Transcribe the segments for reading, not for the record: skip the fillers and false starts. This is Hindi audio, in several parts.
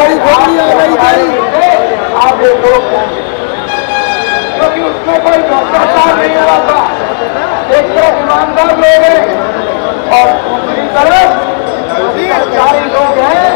बड़ी खोपड़ी आ रही थी आप देखो क्योंकि उसमें कोई भ्रष्टाचार नहीं हो रहा था। एक तरफ ईमानदार लोग हैं और दूसरी तरफ कर्मचारी लोग हैं।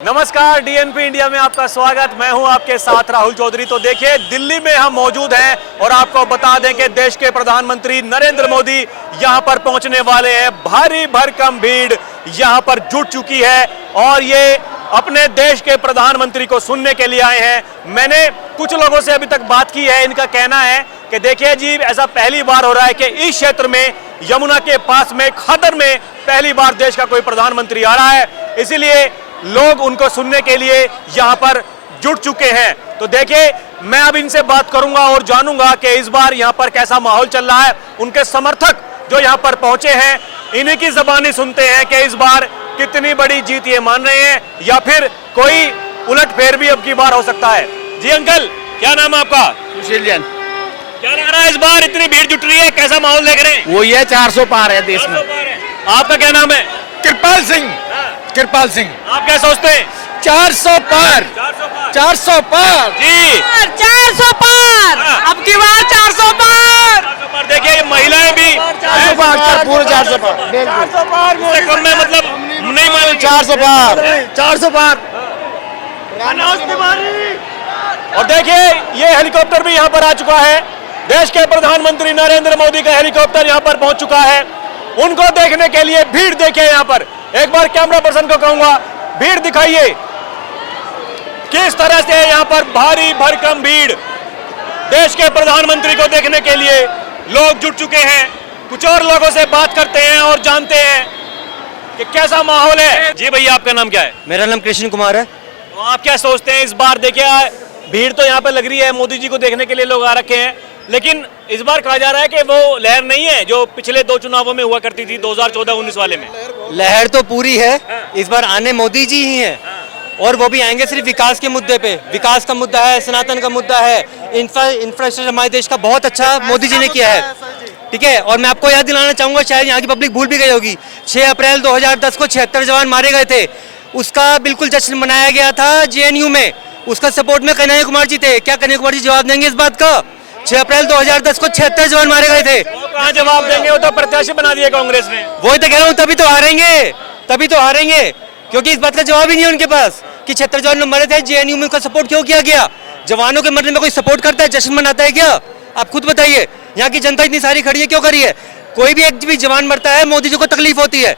नमस्कार, डीएनपी इंडिया में आपका स्वागत। मैं हूं आपके साथ राहुल चौधरी। तो देखिए, दिल्ली में हम मौजूद हैं और आपको बता दें कि देश के प्रधानमंत्री नरेंद्र मोदी यहां पर पहुंचने वाले हैं। भारी भरकम भीड़ यहां पर जुट चुकी है और ये अपने देश के प्रधानमंत्री को सुनने के लिए आए हैं। मैंने कुछ लोगों से अभी तक बात की है। इनका कहना है कि देखिए जी, ऐसा पहली बार हो रहा है कि इस क्षेत्र में, यमुना के पास में, खदर में पहली बार देश का कोई प्रधानमंत्री आ रहा है, इसीलिए लोग उनको सुनने के लिए यहां पर जुट चुके हैं। तो देखिए, मैं अब इनसे बात करूंगा और जानूंगा कि इस बार यहां पर कैसा माहौल चल रहा है। उनके समर्थक जो यहां पर पहुंचे हैं, इन्हीं की जुबानी सुनते हैं कि इस बार कितनी बड़ी जीत ये मान रहे हैं या फिर कोई उलटफेर भी अब की बार हो सकता है। जी अंकल, क्या नाम है आपका? सुशील। क्या लग रहा है इस बार इतनी भीड़ जुट रही है, कैसा माहौल देख रहे हैं? वो ये 400 पार है देश में। आपका क्या नाम है? कृपाल सिंह। कृपाल सिंह। आप क्या सोचते हैं? 400 पार। 400 पार जी, 400 पार। अब की बार 400 पार। 400 पार। देखिए, ये महिलाएं भी 400 पार, पूरे 400 पार। 400 पार इससे कम में मतलब नहीं मालूम। 400 पार। 400 पार। और देखिए, ये हेलीकॉप्टर भी यहाँ पर आ चुका है। देश के प्रधानमंत्री नरेंद्र मोदी का हेलीकॉप्टर यहाँ पर पहुंच चुका है। उनको देखने के लिए भीड़ देखिए यहाँ पर। एक बार कैमरा पर्सन को कहूंगा, भीड़ दिखाइए किस तरह से यहाँ पर भारी भरकम भीड़ देश के प्रधानमंत्री को देखने के लिए लोग जुट चुके हैं। कुछ और लोगों से बात करते हैं और जानते हैं कि कैसा माहौल है। जी भैया, आपका नाम क्या है? मेरा नाम कृष्ण कुमार है। तो आप क्या सोचते हैं इस बार? देखिए, भीड़ तो यहाँ पे लग रही है, मोदी जी को देखने के लिए लोग आ रखे हैं, लेकिन इस बार कहा जा रहा है कि वो लहर नहीं है जो पिछले 2 चुनावों में हुआ करती थी, 2014-19 वाले में। लहर तो पूरी है। इस बार आने मोदी जी ही हैं और वो भी आएंगे सिर्फ विकास के मुद्दे पे। विकास का मुद्दा है, सनातन का मुद्दा है, इंफ्रास्ट्रक्चर हमारे देश का बहुत अच्छा मोदी जी ने किया है, ठीक है। और मैं आपको याद दिलाना चाहूंगा, शायद यहाँ की पब्लिक भूल भी गई होगी, 6 अप्रैल 2010 को 76 जवान मारे गए थे। उसका बिल्कुल जश्न मनाया गया था JNU में। उसका सपोर्ट में कन्हैया कुमार जी थे। क्या कन्हैया कुमार जी जवाब देंगे इस बात का? 6 अप्रैल 2010 को 76 जवान मारे गए थे। कहाँ जवाब देंगे? वो तो प्रत्याशी बना दिया कांग्रेस ने। वही तो कह रहा हूँ, तभी तो हारेंगे, क्योंकि इस बात का जवाब ही नहीं है उनके पास कि 76 जवान लोग मरे थे। JNU में उनका सपोर्ट क्यों किया गया? जवानों के मरने में कोई सपोर्ट करता है, जश्न मनाता है क्या? आप खुद बताइए। यहाँ की जनता इतनी सारी खड़ी है, क्यों खड़ी है? कोई भी एक भी जवान मरता है, मोदी जी को तकलीफ होती है,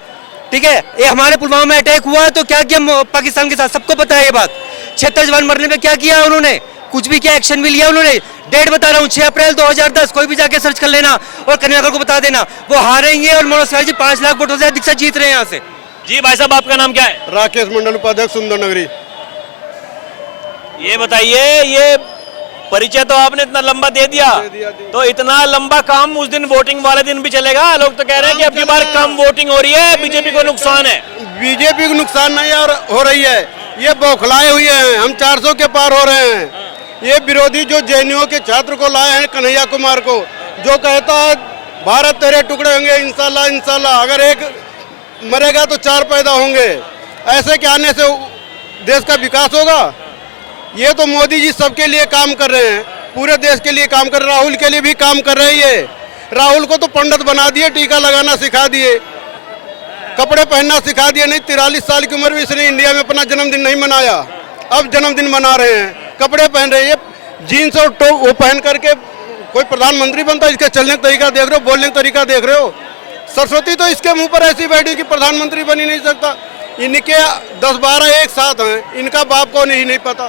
ठीक है। ये हमारे पुलवामा में अटैक हुआ तो क्या किया पाकिस्तान के साथ, सबको पता है ये बात। 76 जवान मरने में क्या किया उन्होंने? कुछ भी क्या एक्शन भी लिया उन्होंने? डेट बता रहा हूँ, 6 अप्रैल 2010, कोई भी जाके सर्च कर लेना और कन्याकुमारी को बता देना। वो हारेंगे और मनोज सिन्हा जी 5 लाख वोटों से अधिक से जीत रहे हैं यहाँ से। जी भाई साहब, आपका नाम क्या है? राकेश मंडल, उपाध्यक्ष, सुंदर नगरी। ये बताइए, ये परिचय तो आपने इतना लंबा दे दिया, तो इतना लंबा काम उस दिन वोटिंग वाले दिन भी चलेगा? लोग तो कह रहे हैं कि अब की बार कम वोटिंग हो रही है, बीजेपी को नुकसान है। बीजेपी को नुकसान नहीं हो रही है, ये बौखलाए हुए हैं। हम 400 के पार हो रहे हैं। ये विरोधी जो JNU के छात्र को लाए हैं, कन्हैया कुमार को, जो कहता है भारत तेरे टुकड़े होंगे, इंशाल्लाह इंशाल्लाह, अगर एक मरेगा तो 4 पैदा होंगे, ऐसे के आने से देश का विकास होगा? ये तो मोदी जी सबके लिए काम कर रहे हैं, पूरे देश के लिए काम कर रहे हैं, राहुल के लिए भी काम कर रहे हैं। ये राहुल को तो पंडित बना दिए, टीका लगाना सिखा दिए, कपड़े पहनना सिखा दिए। नहीं, 43 साल की उम्र में इसने इंडिया में अपना जन्मदिन नहीं मनाया, अब जन्मदिन मना रहे हैं, कपड़े पहन रहे हैं। ये जीन्स और टॉप वो पहन करके कोई प्रधानमंत्री बनता है? इसके चलने का तरीका देख रहे हो, बोलने का तरीका देख रहे हो? सरस्वती तो इसके मुंह पर ऐसी बैठी कि प्रधानमंत्री बन ही नहीं सकता। इनके 10-12 एक साथ हैं, इनका बाप कौन ही नहीं पता,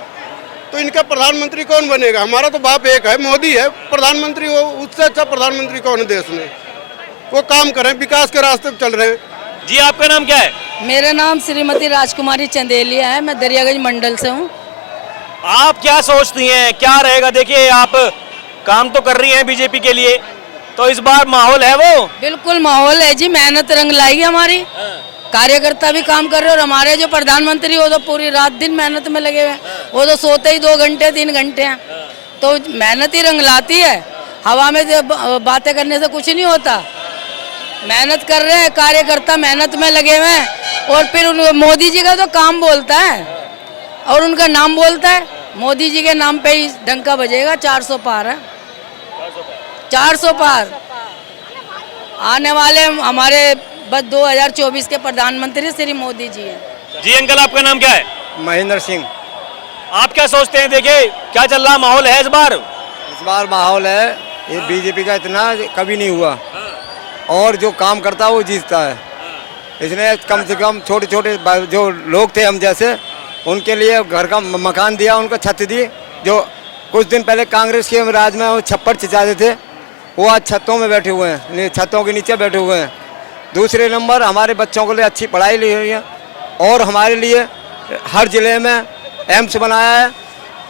तो इनका प्रधानमंत्री कौन बनेगा? हमारा तो बाप एक है, मोदी है प्रधानमंत्री। हो उससे अच्छा प्रधानमंत्री कौन है देश में? वो काम करें, विकास के रास्ते पर चल रहे हैं। जी, आपका नाम क्या है? मेरा नाम श्रीमती राजकुमारी चंदेलिया है, मैं दरियागंज मंडल से हूँ। आप क्या सोचती हैं, क्या रहेगा? देखिए, आप काम तो कर रही हैं बीजेपी के लिए, तो इस बार माहौल है वो? बिल्कुल माहौल है जी, मेहनत रंग लाएगी हमारी। कार्यकर्ता भी काम कर रहे हैं और हमारे जो प्रधानमंत्री वो तो पूरी रात दिन मेहनत में लगे हुए हैं। वो तो सोते ही 2 घंटे 3 घंटे हैं। तो मेहनत ही रंग लाती है, हवा में बातें करने से कुछ नहीं होता। मेहनत कर रहे हैं कार्यकर्ता, मेहनत में लगे हुए हैं। और फिर मोदी जी का तो काम बोलता है और उनका नाम बोलता है। मोदी जी के नाम पे ही डंका बजेगा। 400 पार है, 400 पार। आने वाले हमारे बस 2024 के प्रधानमंत्री श्री मोदी जी हैं। जी अंकल, आपका नाम क्या है? महेंद्र सिंह। आप क्या सोचते हैं? देखिए क्या चल रहा माहौल है इस बार माहौल है, ये बीजेपी का इतना कभी नहीं हुआ और जो काम करता है वो जीतता है। इसने कम से कम छोटे छोटे जो लोग थे हम जैसे, उनके लिए घर का मकान दिया, उनको छत दी। जो कुछ दिन पहले कांग्रेस के राज में वो छप्पर चिचाते थे, वो आज छतों में बैठे हुए हैं, छतों के नीचे बैठे हुए हैं। दूसरे नंबर हमारे बच्चों के लिए अच्छी पढ़ाई ली हुई है और हमारे लिए हर ज़िले में एम्स बनाया है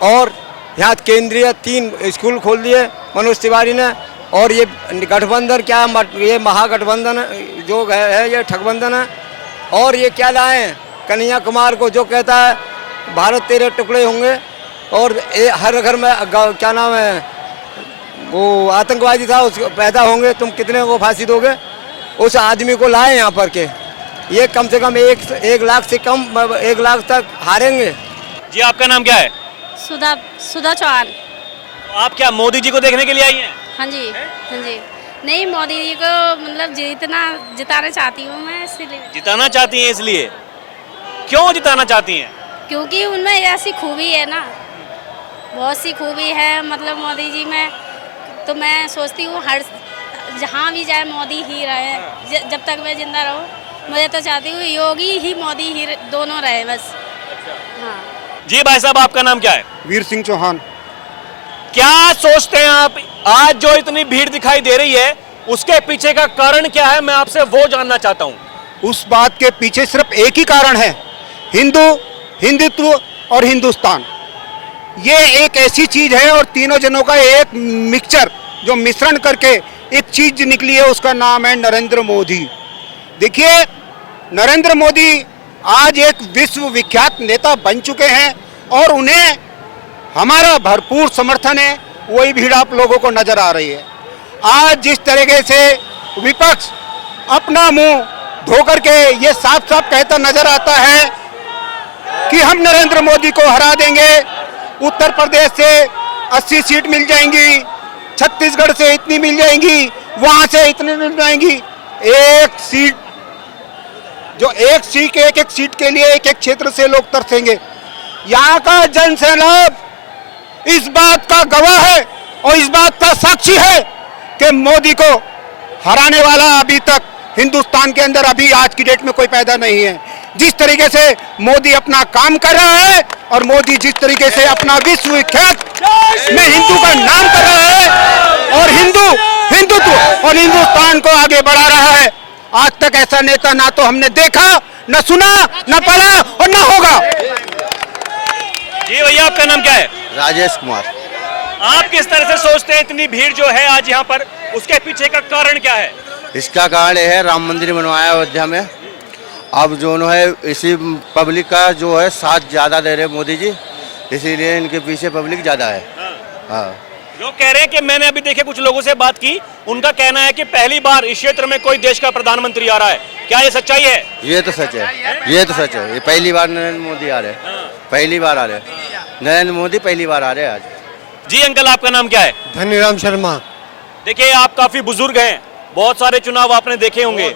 और यहाँ केंद्रीय 3 स्कूल खोल दिए मनोज तिवारी ने। और ये गठबंधन क्या, ये महागठबंधन जो है ये ठगबंधन है। और ये क्या लाए हैं कन्हैया कुमार को, जो कहता है भारत तेरे टुकड़े होंगे और हर घर में क्या नाम है वो आतंकवादी था उसको पैदा होंगे, तुम कितने को फांसी दोगे। उस आदमी को लाए यहाँ पर के, ये कम से कम 1 लाख से कम 1 लाख तक हारेंगे। जी आपका नाम क्या है? सुधा चौहान। आप क्या मोदी जी को देखने के लिए आई हैं? हाँ जी, हाँ जी। नहीं, मोदी जी को मतलब जिताना चाहती हूँ मैं, इसलिए। जिताना चाहती हैं? इसलिए क्यों जिताना चाहती हैं? क्योंकि उनमें ऐसी खूबी है ना, बहुत सी खूबी है मतलब मोदी जी में। तो मैं सोचती हूँ हर जहाँ भी जाए मोदी ही रहे, जब तक मैं जिंदा रहूँ। मुझे तो चाहती हूँ योगी ही मोदी ही दोनों रहे बस। हाँ जी भाई साहब, आपका नाम क्या है? वीर सिंह चौहान। क्या सोचते हैं आप, आज जो इतनी भीड़ दिखाई दे रही है उसके पीछे का कारण क्या है? मैं आपसे वो जानना चाहता हूँ। उस बात के पीछे सिर्फ एक ही कारण है, हिंदुत्व और हिंदुस्तान। ये एक ऐसी चीज है और तीनों जनों का एक मिक्सचर जो मिश्रण करके एक चीज निकली है, उसका नाम है नरेंद्र मोदी। देखिए, नरेंद्र मोदी आज एक विश्व विख्यात नेता बन चुके हैं और उन्हें हमारा भरपूर समर्थन है। वही भीड़ आप लोगों को नजर आ रही है। आज जिस तरीके से विपक्ष अपना मुंह धोकर के ये साफ साफ कहता नजर आता है कि हम नरेंद्र मोदी को हरा देंगे, उत्तर प्रदेश से 80 सीट मिल जाएंगी, छत्तीसगढ़ से इतनी मिल जाएंगी, वहां से इतनी मिल जाएंगी। एक सीट के लिए एक क्षेत्र से लोग तरसेंगे। यहाँ का जन सैलाब इस बात का गवाह है और इस बात का साक्षी है कि मोदी को हराने वाला अभी तक हिंदुस्तान के अंदर अभी आज की डेट में कोई पैदा नहीं है। जिस तरीके से मोदी अपना काम कर रहा है और मोदी जिस तरीके से अपना विश्व विख्यात में हिंदू का नाम कर रहा है और हिंदुत्व और हिंदुस्तान को आगे बढ़ा रहा है, आज तक ऐसा नेता ना तो हमने देखा, न सुना, न पढ़ा और न होगा। जी भैया, आपका नाम क्या है? राजेश कुमार। आप किस तरह से सोचते हैं इतनी भीड़ जो है आज यहाँ पर, उसके पीछे का कारण क्या है? इसका कारण है राम मंदिर बनवाया अयोध्या में। अब जो है इसी पब्लिक का जो है साथ ज़्यादा दे रहे मोदी जी, इसीलिए इनके पीछे पब्लिक ज़्यादा है। हाँ, लोग कह रहे हैं कि मैंने अभी देखे कुछ लोगों से बात की, उनका कहना है कि पहली बार इस क्षेत्र में कोई देश का प्रधानमंत्री आ रहा है। क्या ये सच्चाई है? ये तो सच है, ये तो सच है। ये पहली बार नरेंद्र मोदी आ रहे हैं, पहली बार आ रहे हैं नरेंद्र मोदी, पहली बार आ रहे हैं आज। जी अंकल, आपका नाम क्या है? धनीराम शर्मा। देखिए, आप काफी बुजुर्ग हैं, बहुत सारे चुनाव आपने देखे होंगे।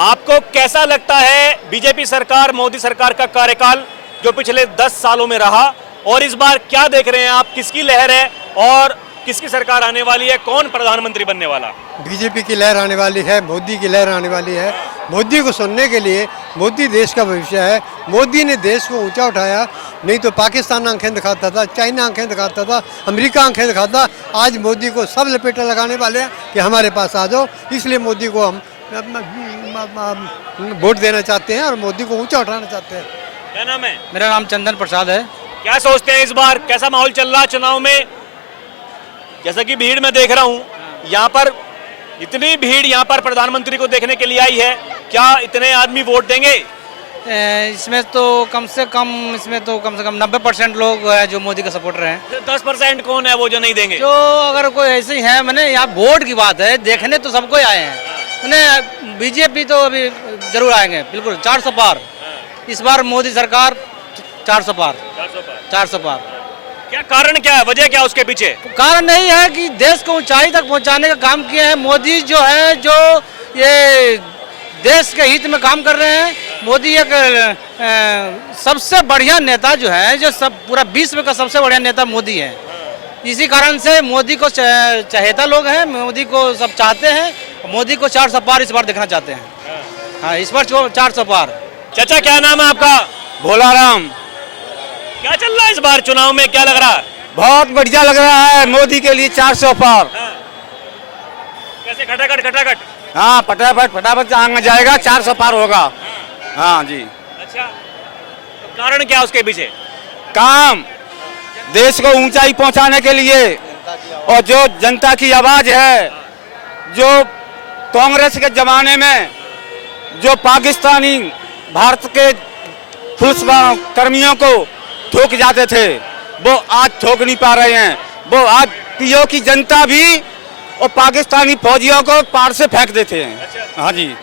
आपको कैसा लगता है बीजेपी सरकार, मोदी सरकार का कार्यकाल जो पिछले 10 सालों में रहा, और इस बार क्या देख रहे हैं आप? किसकी लहर है और किसकी सरकार आने वाली है? कौन प्रधानमंत्री बनने वाला? बीजेपी की लहर आने वाली है, मोदी की लहर आने वाली है। मोदी को सुनने के लिए, मोदी देश का भविष्य है। मोदी ने देश को ऊंचा उठाया, नहीं तो पाकिस्तान आंखें दिखाता था, चाइना आंखें दिखाता था, अमेरिका आंखें दिखाता। आज मोदी को सब लपेटा लगाने वाले हैं कि हमारे पास आ जाओ। इसलिए मोदी को हम वोट देना चाहते हैं और मोदी को ऊंचा उठाना चाहते हैं। क्या नाम है? मेरा नाम चंदन प्रसाद है। क्या सोचते हैं इस बार कैसा माहौल चल रहा चुनाव में? जैसा कि भीड़ में देख रहा हूँ, यहाँ पर इतनी भीड़ यहाँ पर प्रधानमंत्री को देखने के लिए आई है, क्या इतने आदमी वोट देंगे? इसमें तो कम से कम 90% लोग हैं जो मोदी का सपोर्टर हैं। 10% कौन है वो जो नहीं देंगे? जो अगर कोई ऐसे ही है, मैंने यहाँ वोट की बात है, देखने तो सबको आए हैं। मैंने बीजेपी तो अभी जरूर आएंगे, बिल्कुल 400 पार। इस बार मोदी सरकार 400 पार। 400 पार। क्या कारण क्या है, वजह क्या है उसके पीछे? कारण नहीं है कि देश को ऊंचाई तक पहुंचाने का काम किए हैं मोदी जो है, जो ये देश के हित में काम कर रहे हैं। मोदी एक सबसे बढ़िया नेता जो है, जो सब पूरा विश्व का सबसे बढ़िया नेता मोदी है। इसी कारण से मोदी को चाहेता लोग हैं, मोदी को सब चाहते हैं। मोदी को 400 पार इस बार देखना चाहते हैं। हाँ, इस बार 400 पार। चाचा क्या नाम है आपका? भोलाराम। क्या चल रहा है इस बार चुनाव में, क्या लग रहा है? बहुत बढ़िया लग रहा है, मोदी के लिए 400 पार। कैसे खटाखट? हाँ, फटाफट आगे जाएगा, 400 पार होगा। हाँ जी। अच्छा, तो कारण क्या उसके पीछे? काम देश को ऊंचाई पहुंचाने के लिए, और जो जनता की आवाज है, जो कांग्रेस के जमाने में जो पाकिस्तानी भारत के पुलिस कर्मियों को ठोक जाते थे, वो आज ठोक नहीं पा रहे हैं। वो आज पीओ की जनता भी और पाकिस्तानी फौजियों को पार से फेंक देते हैं। अच्छा। हाँ जी,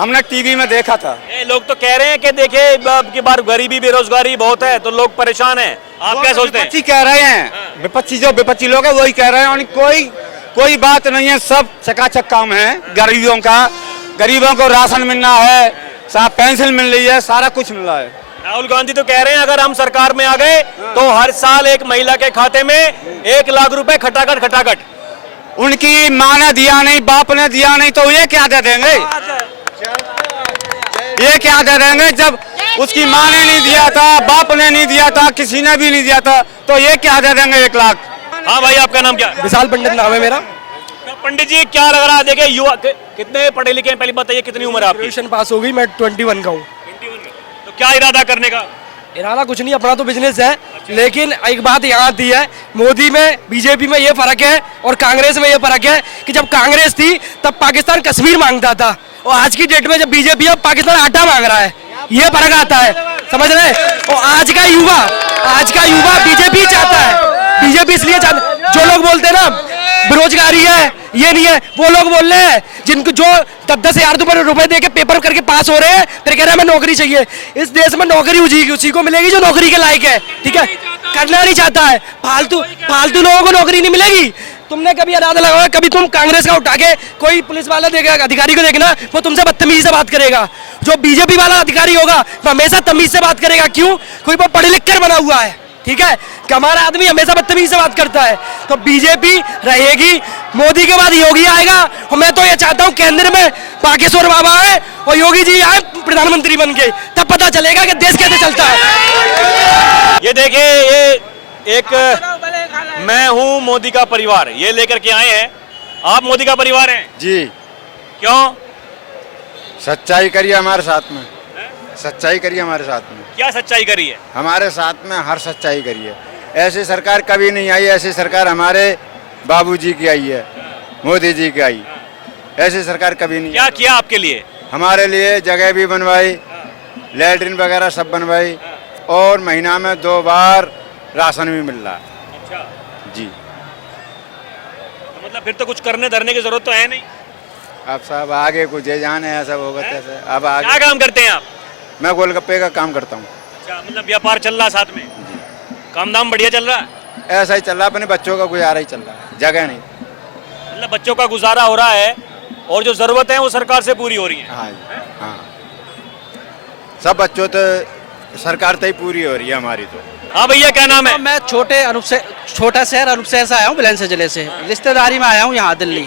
हमने टीवी में देखा था। ये लोग तो कह रहे हैं कि देखिए अब की बार गरीबी बेरोजगारी बहुत है, तो लोग परेशान हैं। आप क्या सोचते हैं? विपक्षी कह रहे हैं, विपक्षी लोग हैं वही कह रहे हैं, और कोई बात नहीं है, सब चकाचक काम है गरीबों का। गरीबों को राशन मिलना है, साहब पेंशन मिल रही है, सारा कुछ मिल रहा है। राहुल गांधी तो कह रहे हैं अगर हम सरकार में आ गए तो हर साल एक महिला के खाते में 1 लाख रुपए खटाखट। उनकी माँ ने दिया नहीं, बाप ने दिया नहीं, तो ये क्या दे देंगे? ये क्या दे देंगे? जब उसकी माँ ने नहीं दिया था, बाप ने नहीं दिया था, किसी ने भी नहीं दिया था, तो ये क्या दे देंगे 1 लाख? हाँ भाई, आपका नाम क्या? विशाल पंडित नाम है मेरा। तो पंडित जी क्या लग रहा है, देखिए युवा कितने पढ़े लिखे हैं, पहले बताइए कितनी उम्र है आपकी? ग्रेजुएशन पास हो गई, मैं 21 का हूँ। तो क्या इरादा करने का? इरादा कुछ नहीं, अपना तो बिजनेस है। लेकिन एक बात यहाँ आती है, मोदी में बीजेपी में ये फर्क है और कांग्रेस में ये फर्क है कि जब कांग्रेस थी तब पाकिस्तान कश्मीर मांगता था, और आज की डेट में जब बीजेपी है पाकिस्तान आटा मांग रहा है। ये फर्क आता है, समझ रहे? और आज का युवा बीजेपी चाहता है। बीजेपी इसलिए चाहता, जो लोग बोलते हैं ना बेरोजगारी है, ये नहीं है, वो लोग बोल रहे हैं जिनको जो 10-10 हजार रुपए दे के पेपर करके पास हो रहे हैं, फिर कह रहे हैं हमें नौकरी चाहिए। इस देश में नौकरी उसी को मिलेगी जो नौकरी के लायक है, ठीक है? करना नहीं चाहता है, फालतू लोगों को नौकरी नहीं मिलेगी। तुमने कभी अंदाजा लगाया, कभी तुम कांग्रेस का उठा के कोई पुलिस वाला देखेगा, अधिकारी को देखना, वो तुमसे बदतमीजी से बात करेगा। जो बीजेपी वाला अधिकारी होगा वो हमेशा तमीज से बात करेगा। क्यों? कोई वो पढ़ लिख कर बना हुआ है, ठीक है? कि हमारा आदमी हमेशा बदतमीजी से बात करता है। तो बीजेपी रहेगी, मोदी के बाद योगी आएगा, और मैं तो ये चाहता हूँ केंद्र में बागेश्वर बाबा आए और योगी जी आए प्रधानमंत्री बन के, तब पता चलेगा कि देश कैसे चलता है। ये देखिए, ये एक मैं हूँ मोदी का परिवार, ये लेकर के आए हैं। आप मोदी का परिवार हैं? जी। क्यों? सच्चाई करिए हमारे साथ में, सच्चाई करिए हमारे साथ में। क्या सच्चाई करी है? हमारे साथ में हर सच्चाई करिए। ऐसी सरकार कभी नहीं आई, ऐसी सरकार हमारे बाबूजी की आई है, मोदी जी की आई। ऐसी सरकार कभी नहीं। क्या किया आपके लिए? हमारे लिए जगह भी बनवाई, लैट्रिन वगैरह सब बनवाई, और महीना में 2 बार राशन भी मिल रहा है। अच्छा जी। तो मतलब फिर तो कुछ करने धरने की जरूरत तो है नहीं। अब सब आगे कुछ जाने ऐसा होगा कैसे। अब आगे क्या काम करते हैं आप? मैं गोलगप्पे का काम करता हूँ। अच्छा, मतलब व्यापार चल रहा है साथ में? काम दाम बढ़िया चल रहा है? ऐसा ही चल रहा है, अपने बच्चों का गुजारा ही चल रहा है, जगह नहीं। मतलब बच्चों का गुजारा हो रहा है और जो जरूरत है वो सरकार से पूरी हो रही है। हाँ जी, हाँ, सब बच्चों तो सरकार से ही पूरी हो रही है हमारी तो। हाँ भैया, क्या नाम है? मैं छोटा शहर अनूप शहर से आया हूँ, बुलंदशहर जिले से। रिश्तेदारी में आया हूँ यहाँ दिल्ली।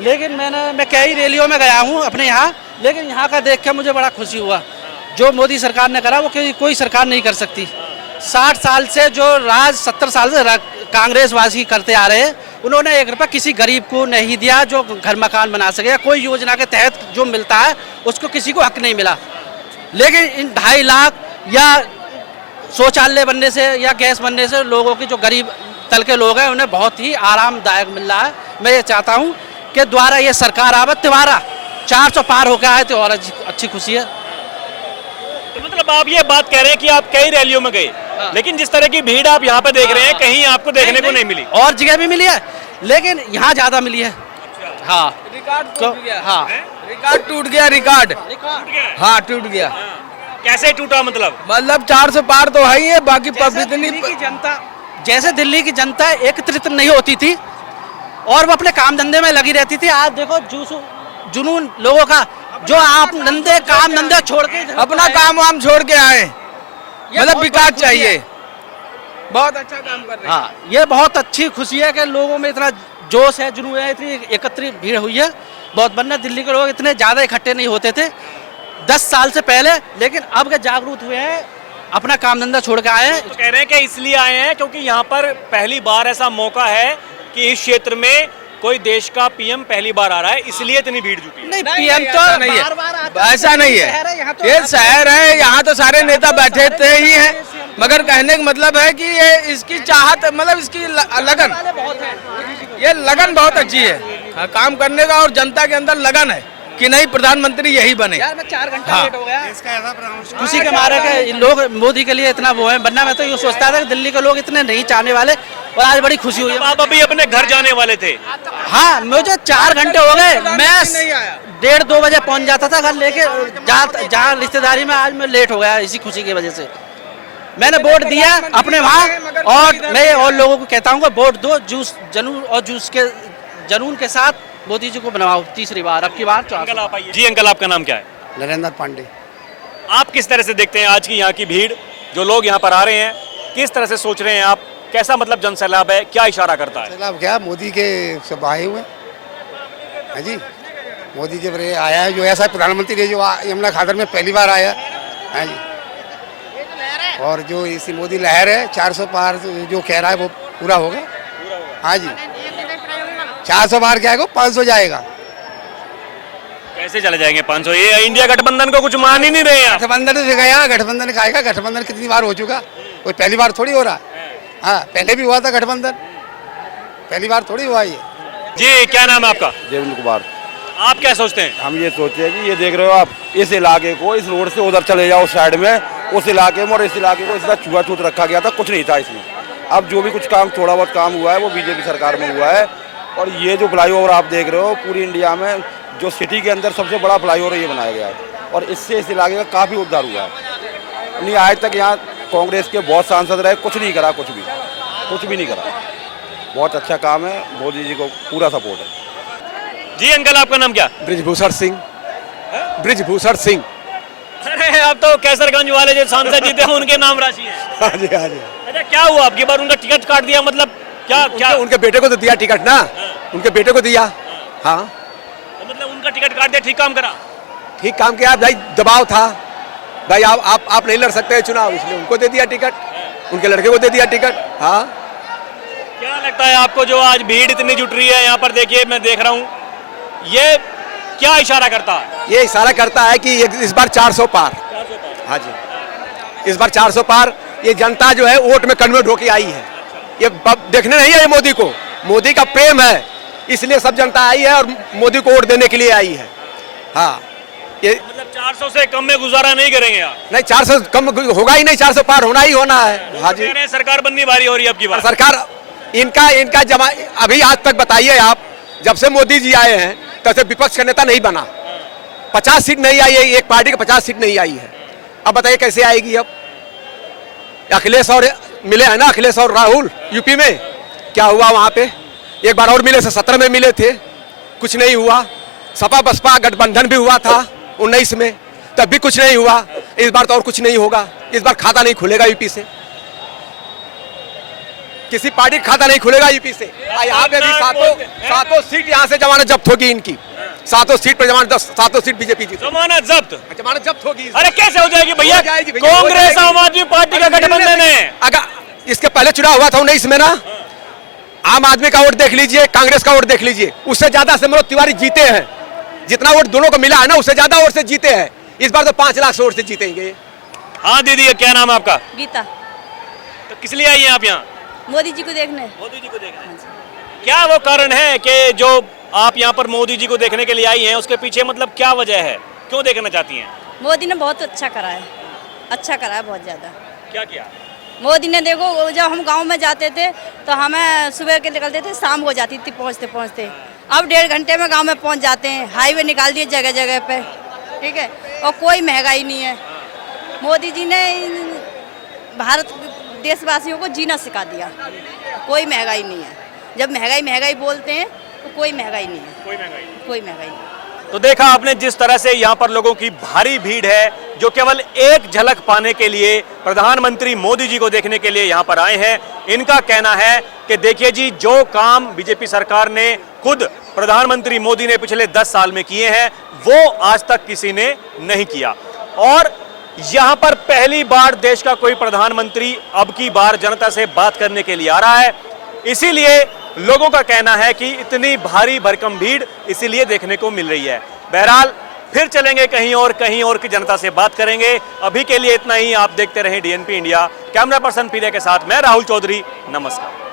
लेकिन मैं कई रैलियों में गया हूँ अपने यहाँ, लेकिन यहाँ का देख के मुझे बड़ा खुशी हुआ। जो मोदी सरकार ने करा वो कोई सरकार नहीं कर सकती। 60 साल से जो राज 70 साल से कांग्रेसवासी करते आ रहे हैं, उन्होंने 1 रुपया किसी गरीब को नहीं दिया जो घर मकान बना सके, या कोई योजना के तहत जो मिलता है उसको किसी को हक नहीं मिला। लेकिन इन 2.5 लाख या शौचालय बनने से या गैस बनने से लोगों की जो गरीब तल के लोग हैं उन्हें बहुत ही आरामदायक मिल रहा है। मैं ये चाहता हूँ के द्वारा ये सरकार आवत तिवारा 400 पार होकर आए तो और अच्छी खुशी है। तो मतलब आप ये बात कह रहे हैं कि आप कई रैलियों में गए, लेकिन जिस तरह की भीड़ आप यहाँ पे देख रहे हैं कहीं आपको देखने को नहीं मिली। और जगह भी मिली है लेकिन यहाँ ज्यादा मिली है। हाँ रिकॉर्ड तो टूट गया। हाँ रिकॉर्ड टूट गया, रिकॉर्ड। हाँ टूट गया। कैसे टूटा मतलब? मतलब 400 पार तो है ही है, बाकी जैसे दिल्ली की जनता, जैसे दिल्ली की जनता एकत्रित नहीं होती थी और वो अपने काम धंधे में लगी रहती थी, आज देखो जुनून लोगों का, जो आप काम धंधे छोड़ के अपना काम वाम छोड़ के आए, मतलब विकास चाहिए। बहुत अच्छा काम कर रहे हैं। हाँ ये बहुत अच्छी खुशी है कि लोगों में इतना जोश है, जुनून है, इतनी एकत्रित भीड़ हुई है बहुत। वरना दिल्ली के लोग इतने ज्यादा इकट्ठे नहीं होते थे 10 साल से पहले, लेकिन अब के जागरूक हुए हैं, अपना काम धंधा छोड़ के आए हैं। तो कह रहे हैं कि इसलिए आए हैं क्योंकि यहाँ पर पहली बार ऐसा मौका है कि इस क्षेत्र में कोई देश का पीएम पहली बार आ रहा है, इसलिए इतनी भीड़ जुटी है। नहीं पीएम तो नहीं है, बार-बार आता है। ऐसा नहीं शहर है, यहाँ है। तो ये शहर है, यहाँ तो सारे नेता बैठे थे ही हैं, मगर कहने का मतलब है कि ये इसकी चाहत, मतलब इसकी लगन, ये लगन बहुत अच्छी है हाँ, काम करने का, और जनता के अंदर लगन है कि नहीं प्रधानमंत्री यही बने। यार मैं 4 घंटे हाँ। लेट हो गया खुशी के मारे के लोग मोदी के लिए इतना वो है, वरना मैं तो ये सोचता था कि दिल्ली के लोग इतने नहीं चाहने वाले, और आज बड़ी खुशी हुई है। आप अभी अपने घर जाने वाले थे? हाँ मुझे 4 घंटे हो गए, मैं 1:30-2 बजे पहुंच जाता था घर लेके, जहाँ रिश्तेदारी में। आज मैं लेट हो गया इसी खुशी की वजह से। मैंने वोट दिया अपने वहाँ, और मैं और लोगों को कहता हूँ वोट दो, जूस के जनून के साथ मोदी जी को बनवाओ तीसरी बार, अब की बार। अंकल आप आइए। जी अंकल आपका नाम क्या है? नरेंद्र पांडे। आप किस तरह से देखते हैं आज की यहाँ की भीड़, जो लोग यहाँ पर आ रहे हैं, किस तरह से सोच रहे हैं आप? कैसा मतलब जन सैलाब है, क्या इशारा करता है? सैलाब क्या, मोदी के सब आए हुए हैं जी। मोदी जब आया है, जो ऐसा प्रधानमंत्री जो यमुना खादर में पहली बार आया है जी, और जो इसी मोदी लहर है 400 पार जो कह रहा है वो पूरा होगा। हाँ जी 400 पार क्या है, 500 जाएगा। कैसे चले जाएंगे 500? ये इंडिया गठबंधन को कुछ मान ही नहीं रहे हैं। गठबंधन से गया, गठबंधन का आएगा। गठबंधन कितनी बार हो चुका, कोई पहली बार थोड़ी हो रहा है। हाँ पहले भी हुआ था गठबंधन, पहली बार थोड़ी हुआ ये। जी क्या नाम है आपका? देवेंद्र कुमार। आप क्या सोचते हैं? हम ये सोचते हैं कि ये देख रहे हो आप, इस इलाके को इस रोड से उधर चले जाओ साइड में, उस इलाके में और इस इलाके को इसका छुआ-छूत रखा गया था, कुछ नहीं था इसमें। अब जो भी कुछ काम, थोड़ा बहुत काम हुआ है वो बीजेपी सरकार में हुआ है। और ये जो फ्लाईओवर आप देख रहे हो, पूरी इंडिया में जो सिटी के अंदर सबसे बड़ा फ्लाईओवर ये बनाया गया है, और इससे इस इलाके का काफ़ी उद्धार हुआ है। नहीं आज तक यहाँ कांग्रेस के बहुत सांसद रहे, कुछ नहीं करा, कुछ भी नहीं करा। बहुत अच्छा काम है, मोदी जी को पूरा सपोर्ट है। जी अंकल आपका नाम क्या? ब्रिजभूषण सिंह। ब्रिजभूषण सिंह। अरे आप तो कैसरगंज वाले जो सांसद जीते हैं उनके नाम राशि है। हाँ जी हाँ जी। अच्छा क्या हुआ आपकी बार उनका टिकट काट दिया, मतलब क्या? उनके बेटे को तो दिया टिकट ना, उनके बेटे को दिया। हाँ तो मतलब उनका टिकट काट दिया, ठीक काम करा? ठीक काम किया भाई, दबाव था भाई, आप नहीं लड़ सकते चुनाव, इसलिए उनको दे दिया टिकट, उनके लड़के को दे दिया टिकट। हाँ क्या लगता है आपको जो आज भीड़ इतनी जुट रही है यहाँ पर? देखिए मैं देख रहा हूँ, ये क्या इशारा करता है? ये इशारा करता है कि इस बार 400 पार। हाँ जी इस बार 400 पार। ये जनता जो है वोट में कन्वर्ट होके आई है, ये देखने नहीं है, ये मोदी को, मोदी का प्रेम है, इसलिए सब जनता आई है और मोदी को वोट देने के लिए आई है। हाँ ये मतलब 400 से कम में गुजारा नहीं करेंगे आप? नहीं 400 कम होगा ही नहीं, 400 पार होना ही होना है। हाँ जी सरकार बननी भारी हो रही है अब की बार। सरकार इनका जमा अभी आज तक बताइए आप, जब से मोदी जी आए हैं तब से विपक्ष का नेता नहीं बना, 50 सीट नहीं आई है, एक पार्टी की 50 सीट नहीं आई है। अब बताइए कैसे आएगी? अब अखिलेश और मिले हैं ना, अखिलेश और राहुल यूपी में, क्या हुआ वहाँ पे? एक बार और मिले थे, 17 में मिले थे, कुछ नहीं हुआ। सपा बसपा गठबंधन भी हुआ था 19 में, तब भी कुछ नहीं हुआ। इस बार तो और कुछ नहीं होगा, इस बार खाता नहीं खुलेगा यूपी से, किसी पार्टी का खाता नहीं खुलेगा यूपी से। यहाँ पे भी सातों सीट यहाँ से जमानत जब्त होगी इनकी, 7 सीट पर सातों सीट बीजेपी की जमानत जब्त होगी। अरे कैसे हो जाएगी भैया? कांग्रेस आम आदमी पार्टी का गठबंधन है। अगर इसके पहले चुनाव हुआ था 19 में ना, आम आदमी का वोट देख लीजिए, कांग्रेस का वोट देख लीजिए, उससे ज्यादा से मनोज तिवारी जीते हैं। जितना वोट दोनों को मिला है ना, उससे ज्यादा वोट से जीते हैं। इस बार तो 5 लाख से वोट से जीतेंगे। हाँ दीदी क्या नाम है आपका? गीता। तो किस लिए आई हैं आप यहाँ? मोदी जी को देखने। मोदी जी को देखने। क्या वो कारण है कि जो आप यहाँ पर मोदी जी को देखने के लिए आई हैं, उसके पीछे मतलब क्या वजह है, क्यों देखना चाहती हैं? मोदी ने बहुत अच्छा करा है, अच्छा करा है बहुत ज़्यादा। क्या किया मोदी ने? देखो जब हम गांव में जाते थे तो हमें सुबह के निकलते थे, शाम हो जाती थी पहुंचते पहुंचते। अब 1.5 घंटे में गांव में पहुंच जाते हैं। हाईवे निकाल दिए जगह जगह पे, ठीक है, और कोई महंगाई नहीं है। मोदी जी ने भारत देशवासियों को जीना सिखा दिया, कोई महंगाई नहीं है। जब महंगाई बोलते हैं तो कोई महंगाई नहीं है, कोई महंगाई नहीं। तो देखा आपने जिस तरह से यहाँ पर लोगों की भारी भीड़ है जो केवल एक झलक पाने के लिए प्रधानमंत्री मोदी जी को देखने के लिए यहाँ पर आए हैं। इनका कहना है कि देखिए जी, जो काम बीजेपी सरकार ने खुद प्रधानमंत्री मोदी ने पिछले 10 साल में किए हैं वो आज तक किसी ने नहीं किया, और यहाँ पर पहली बार देश का कोई प्रधानमंत्री अब की बार जनता से बात करने के लिए आ रहा है। इसीलिए लोगों का कहना है कि इतनी भारी भरकम भीड़ इसीलिए देखने को मिल रही है। बहरहाल फिर चलेंगे कहीं और की जनता से बात करेंगे। अभी के लिए इतना ही। आप देखते रहें DNP इंडिया। कैमरा पर्सन पीरे के साथ मैं राहुल चौधरी, नमस्कार।